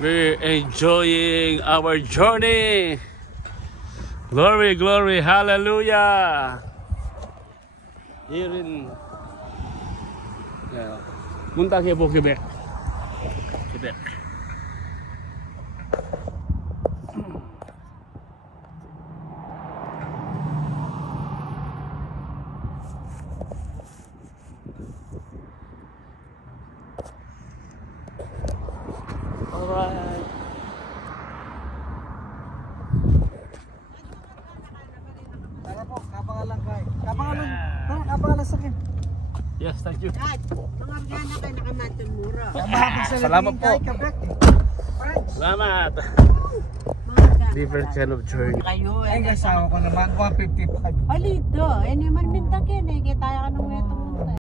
We're enjoying our journey. Glory, glory, hallelujah. Here in Montague, Quebec. Quebec. Alright. Tara po, kapangalan kayo. Kapangalan sa akin. Yes, thank you. Dad, mga gana kayo nakamatong mura. Salamat po. Quebec. Salamat. Mga gana. Different kind of journey. Kayo Ay, eh. kasawa ko naman, 155. Palito, eh naman mintakin